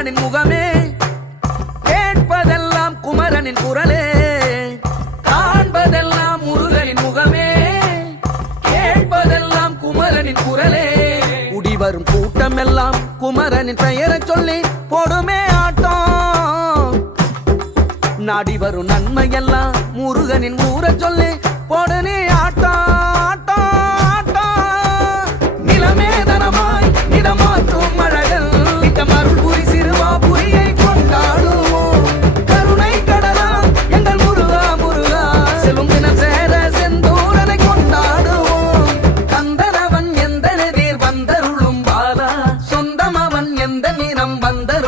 முருகனின் முகமே, கேட்பதெல்லாம் குமரனின் குரலே. காண்பதெல்லாம் முருகனின் முகமே, கேட்பதெல்லாம் குமரனின் குரலே. குடி வரும் கூட்டம் எல்லாம் குமரனின் பெயரை சொல்லி போடுமே ஆட்டம். நாடி வரும் நன்மை எல்லாம் முருகனின் ஊரை சொல்லி போடுனே ஆட்டம். வந்த